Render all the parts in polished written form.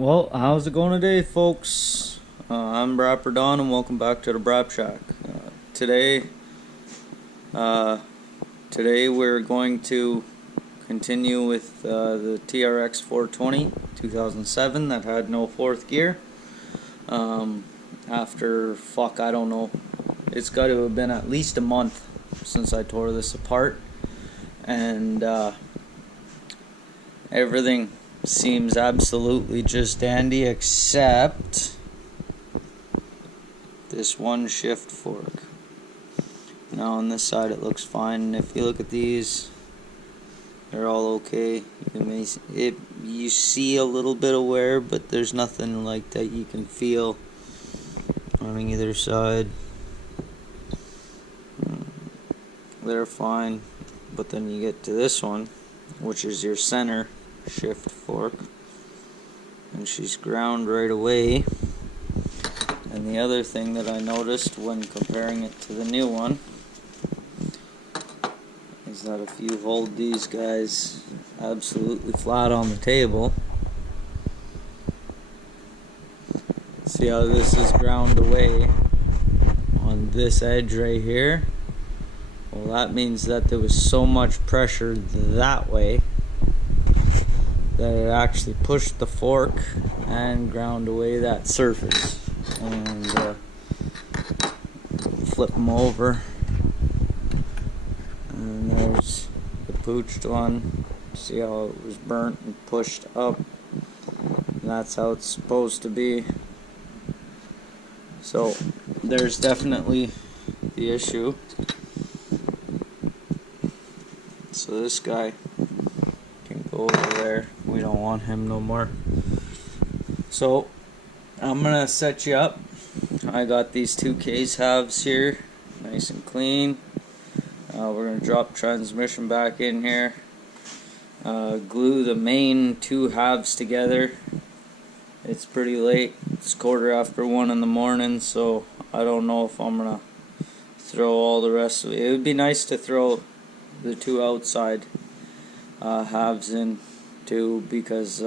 Well, how's it going today, folks? I'm Braap and welcome back to the Braap Shack. Today we're going to continue with the trx420 2007 that had no fourth gear. After, I don't know, it's got to have been at least a month since I tore this apart, and everything seems absolutely just dandy except this one shift fork. Now on this side it looks fine, and if you look at these, they're all okay. You see a little bit of wear, but there's nothing like that you can feel on either side. They're fine, but then you get to this one, which is your center shift fork, and she's ground right away. And the other thing that I noticed when comparing it to the new one is that if you hold these guys absolutely flat on the table, see how this is ground away on this edge right here? Well, that means that there was so much pressure that way that it actually pushed the fork and ground away that surface. And flip them over, and there's the pooched one. See how it was burnt and pushed up? And that's how it's supposed to be. So there's definitely the issue. So this guy can go over there. We don't want him no more. So I'm gonna set you up. I got these two case halves here, nice and clean. We're gonna drop transmission back in here. Glue the main two halves together. It's pretty late. It's 1:15 in the morning, so I don't know if I'm gonna throw all the rest of it. It would be nice to throw the two outside halves in too, because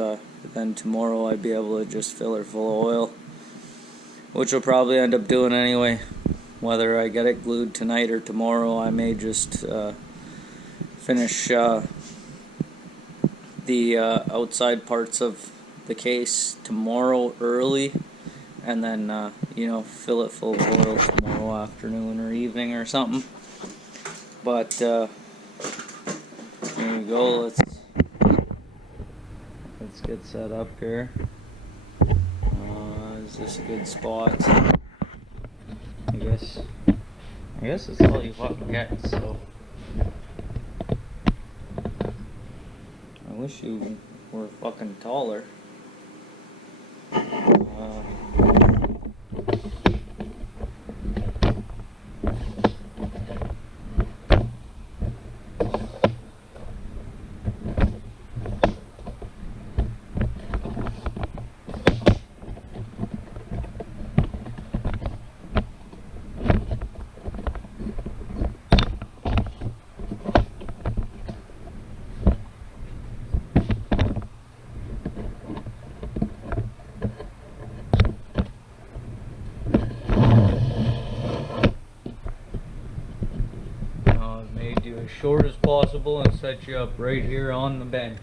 then tomorrow I'd be able to just fill her full of oil, which I'll probably end up doing anyway. Whether I get it glued tonight or tomorrow, I may just finish the outside parts of the case tomorrow early, and then fill it full of oil tomorrow afternoon or evening or something. But here we go. Let's get set up here. Is this a good spot? I guess it's all you fucking get, so I wish you were fucking taller. Made you as short as possible and set you up right here on the bench.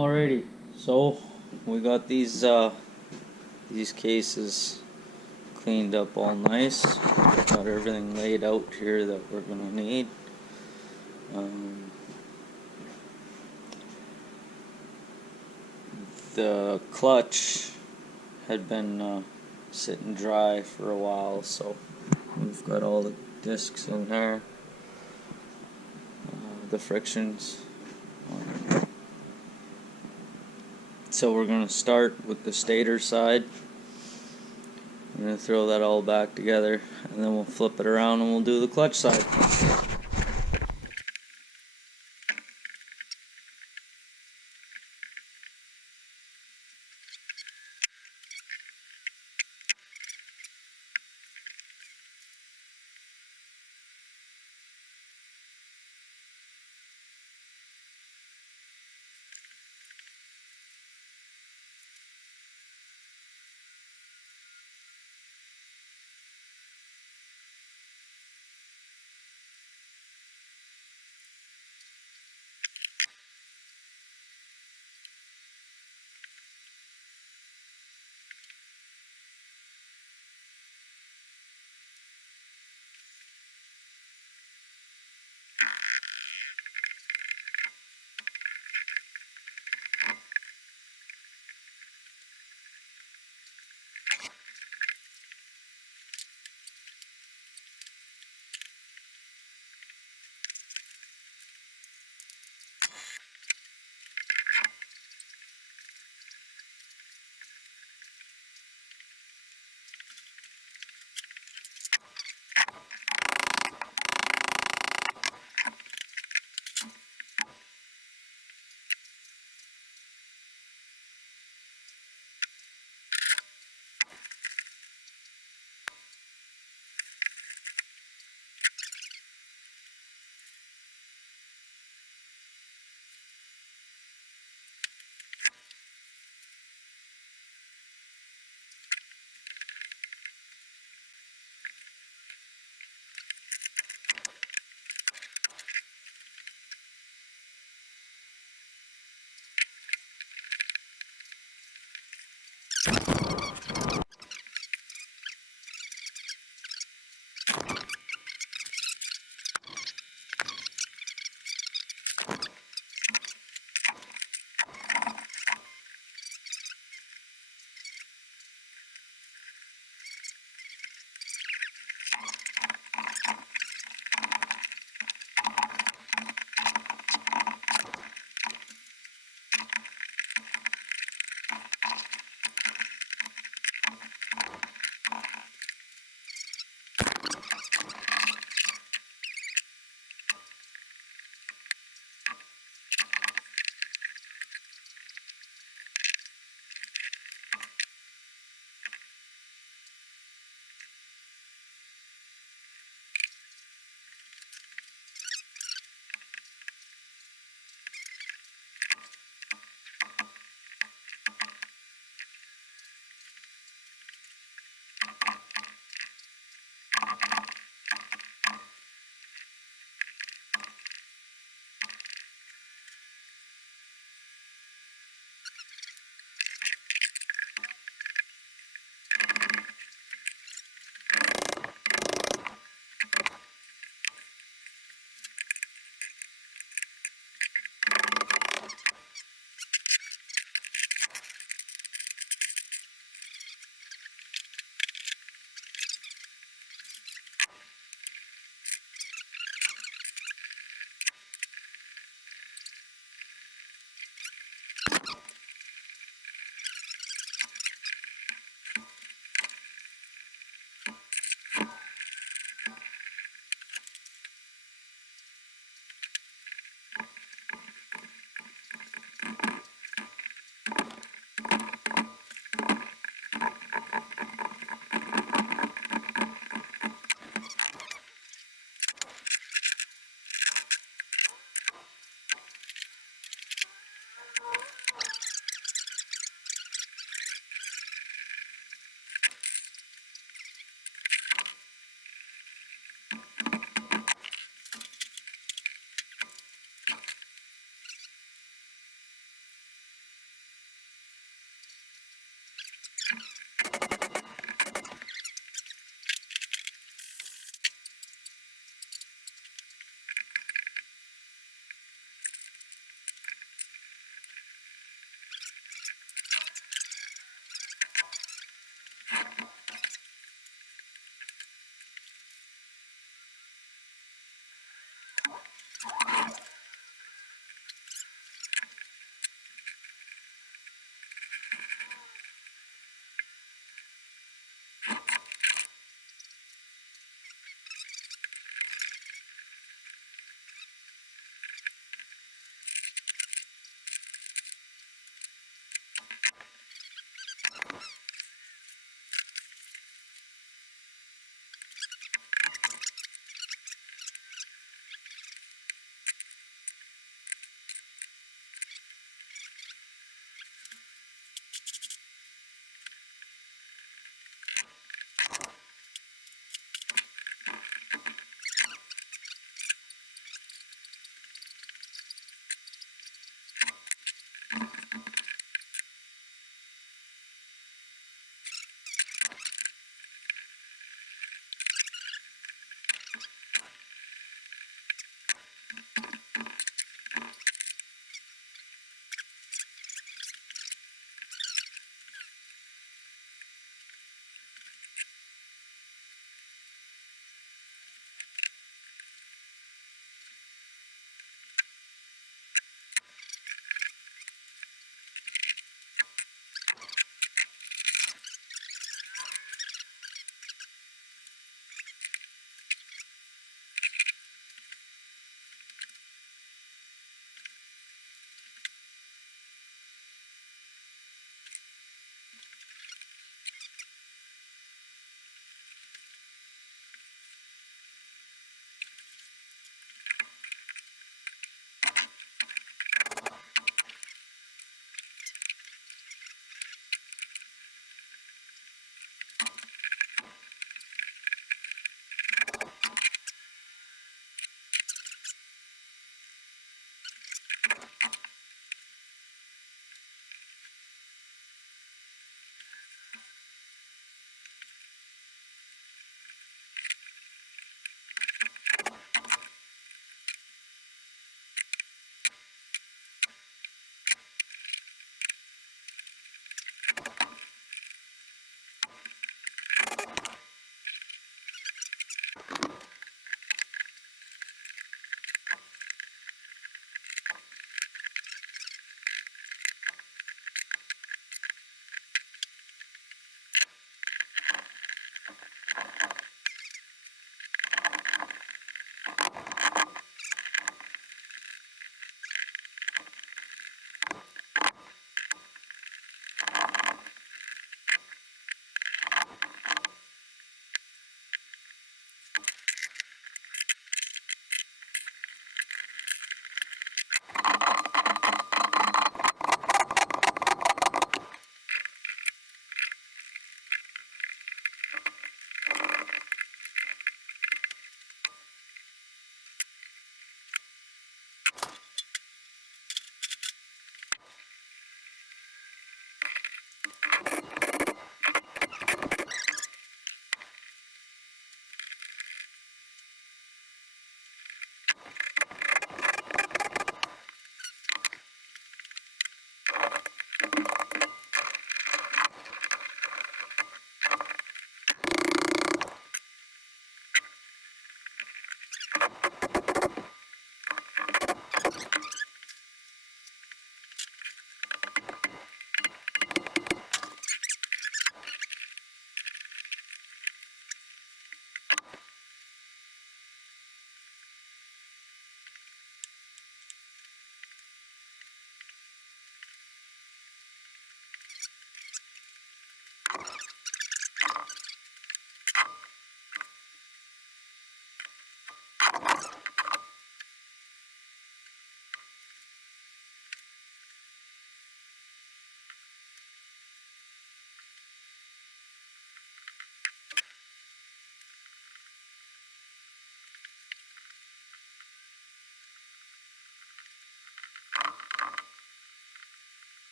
Alrighty, so we got these cases cleaned up all nice. Got everything laid out here that we're gonna need. The clutch had been sitting dry for a while, so we've got all the discs in there, the frictions. So we're going to start with the stator side. I'm going to throw that all back together, and then we'll flip it around and we'll do the clutch side.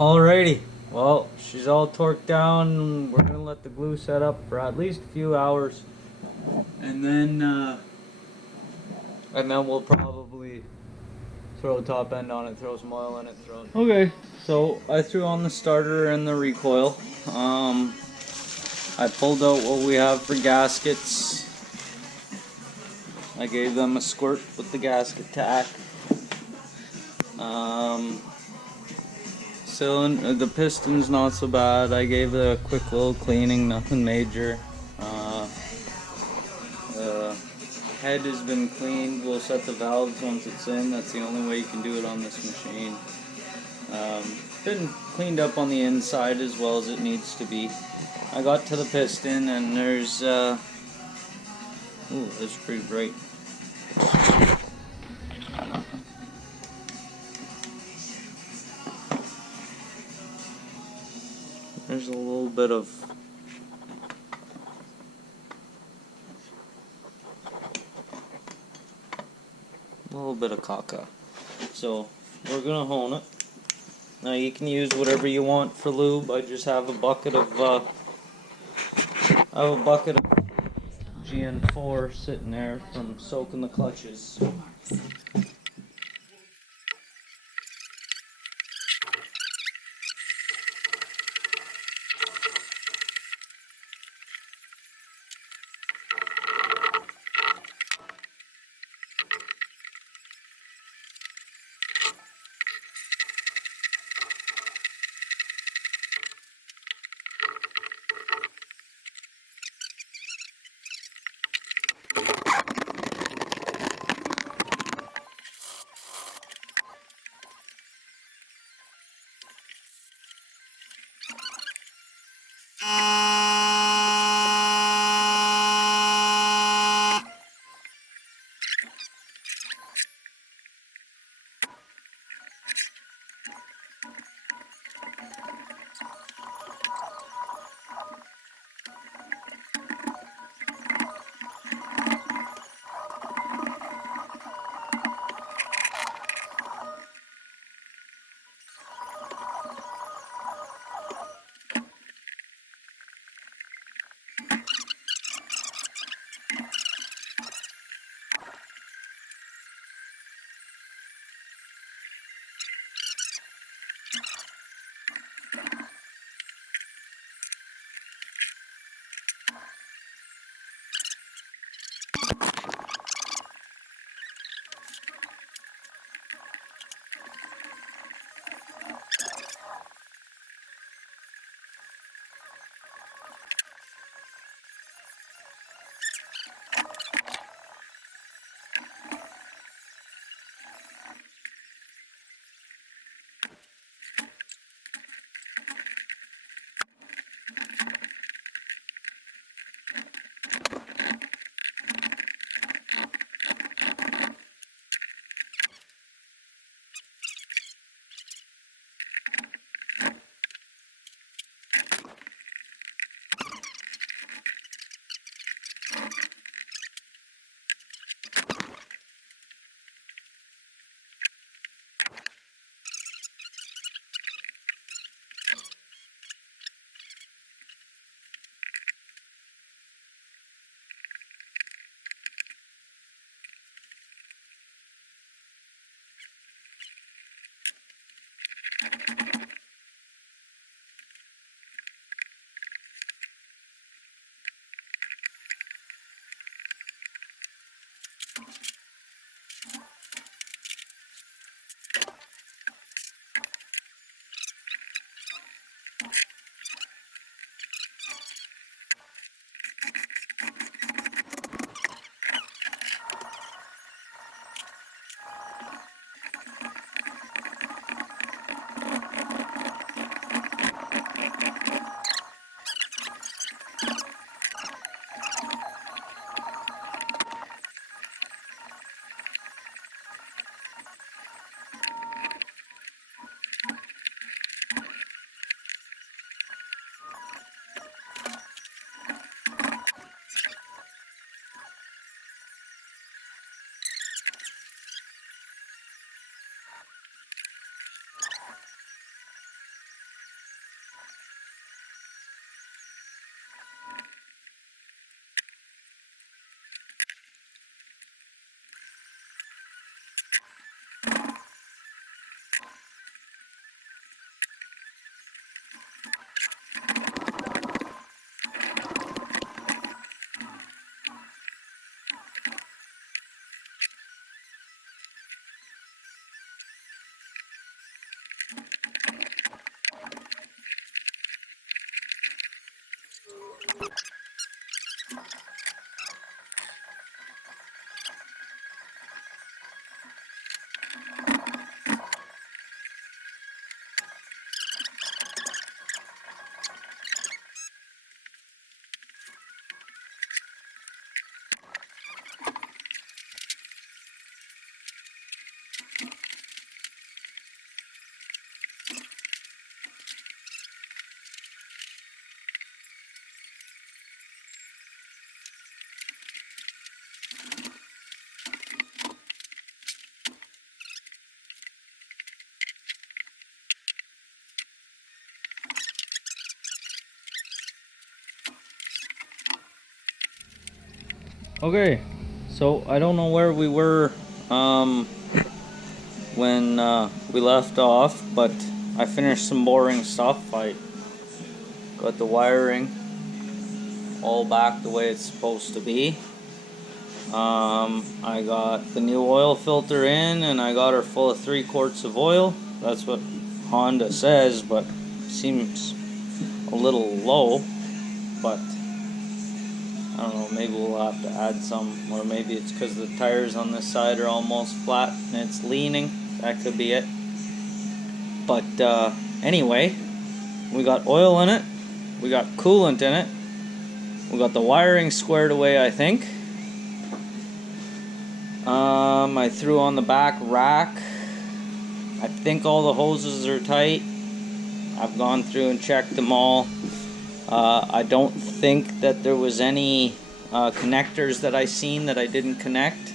Alrighty, well, she's all torqued down. We're gonna let the glue set up for at least a few hours, and then we'll probably throw a top end on it, throw some oil in it, throw it. Okay, so I threw on the starter and the recoil. I pulled out what we have for gaskets. I gave them a squirt with the gasket tack. The piston's not so bad. I gave it a quick little cleaning, nothing major. The head has been cleaned. We'll set the valves once it's in. That's the only way you can do it on this machine. Been cleaned up on the inside as well as it needs to be. I got to the piston and there's ooh, that's pretty bright. There's a little bit of caca. So we're gonna hone it. Now you can use whatever you want for lube. I just have a bucket of GN4 sitting there from soaking the clutches. Okay, so I don't know where we were when we left off, but I finished some boring stuff. I got the wiring all back the way it's supposed to be. I got the new oil filter in, and I got her full of 3 quarts of oil. That's what Honda says, but seems a little low. But I don't know, maybe we'll have to add some, or maybe it's because the tires on this side are almost flat and it's leaning. That could be it. But anyway, we got oil in it, we got coolant in it, we got the wiring squared away, I think. I threw on the back rack. I think all the hoses are tight. I've gone through and checked them all. I don't think that there was any connectors that I seen that I didn't connect.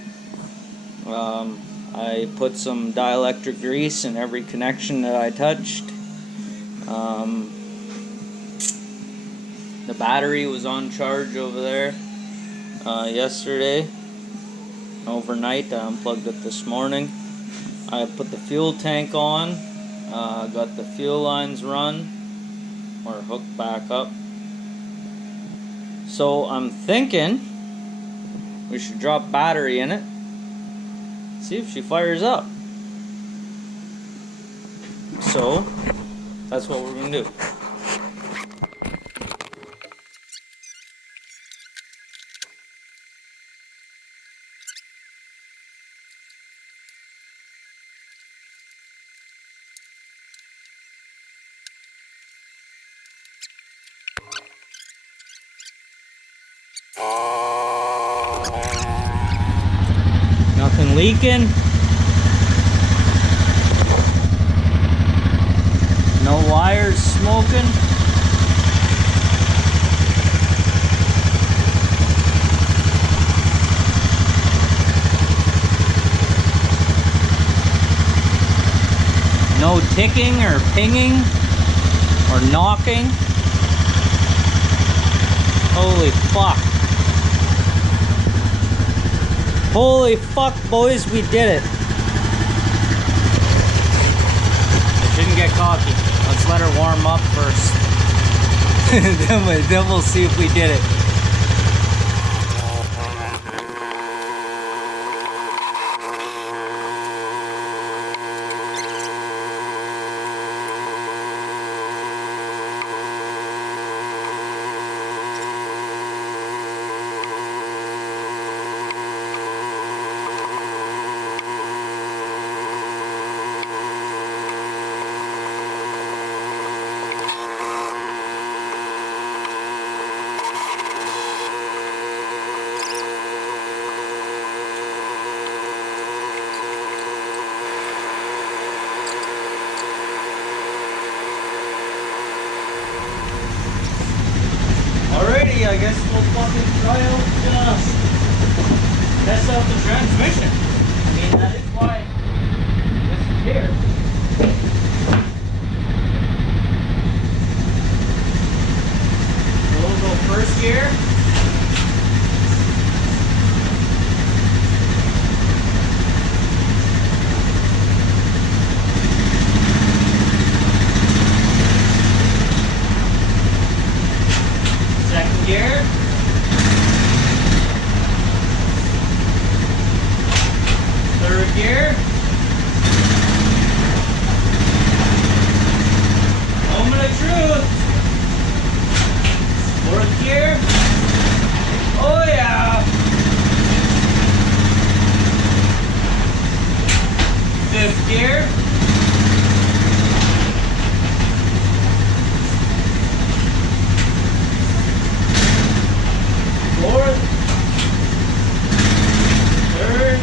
I put some dielectric grease in every connection that I touched. The battery was on charge over there yesterday. Overnight, I unplugged it this morning. I put the fuel tank on, got the fuel lines run, or hooked back up. So I'm thinking we should drop battery in it, see if she fires up. So that's what we're gonna do. Nothing leaking. No wires smoking. No ticking or pinging or knocking. Holy fuck. Holy fuck, boys, we did it. I shouldn't get cocky. Let's let her warm up first. then we'll see if we did it. Alrighty, I guess we'll fucking try out, test out the transmission. I mean, that is why this is here. So we'll go first gear. Gear. Third gear. Moment of truth. Fourth gear. Oh yeah. Fifth gear. Fourth, third,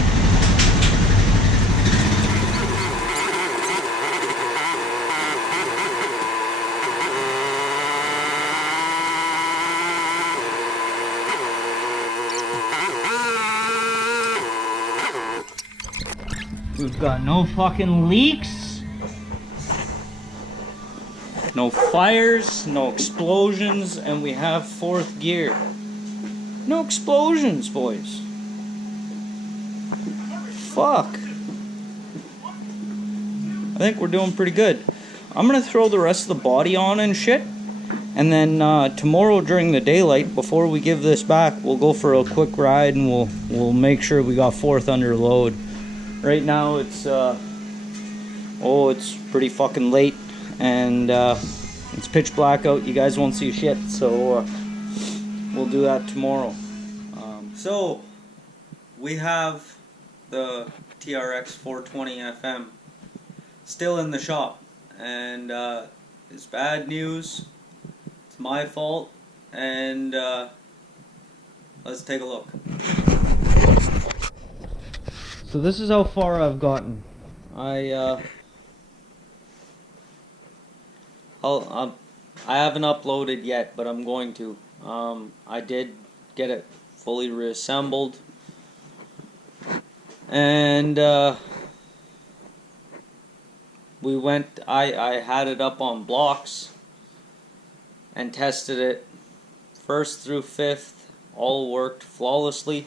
we've got no fucking leaks, no fires, no explosions, and we have fourth gear. No explosions, boys. Fuck. I think we're doing pretty good. I'm gonna throw the rest of the body on and shit. And then tomorrow during the daylight, before we give this back, we'll go for a quick ride and we'll make sure we got fourth under load. Right now it's it's pretty fucking late and it's pitch black out. You guys won't see shit, so we'll do that tomorrow. So we have the trx420fm still in the shop, and it's bad news. It's my fault, and let's take a look. So this is how far I've gotten. I haven't uploaded yet, but I'm going to. I did get it fully reassembled, and we went. I had it up on blocks and tested it first through fifth. All worked flawlessly.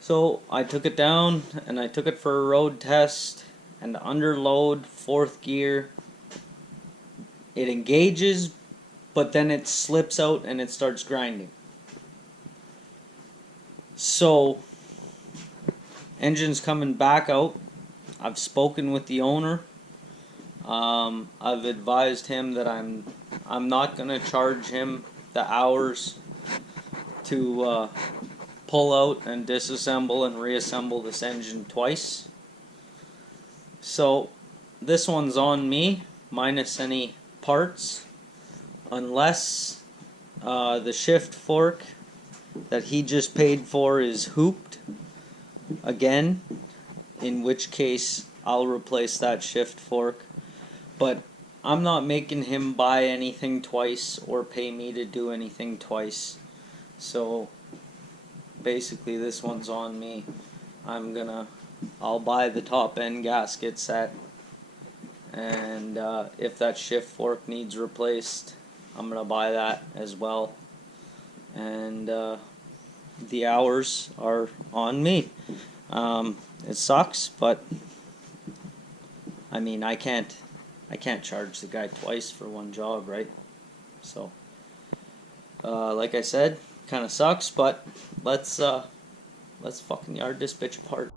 So I took it down and I took it for a road test, and under load, fourth gear, it engages, but then it slips out and it starts grinding. So engine's coming back out. I've spoken with the owner. I've advised him that I'm not gonna charge him the hours to pull out and disassemble and reassemble this engine twice. So this one's on me, minus any parts, unless the shift fork that he just paid for is hooped again, in which case I'll replace that shift fork. But I'm not making him buy anything twice or pay me to do anything twice. So basically this one's on me. I'll buy the top end gasket set, and if that shift fork needs replaced, I'm gonna buy that as well. And the hours are on me. It sucks, but I mean, I can't charge the guy twice for one job, right? So like I said, kind of sucks, but let's fucking yard this bitch apart.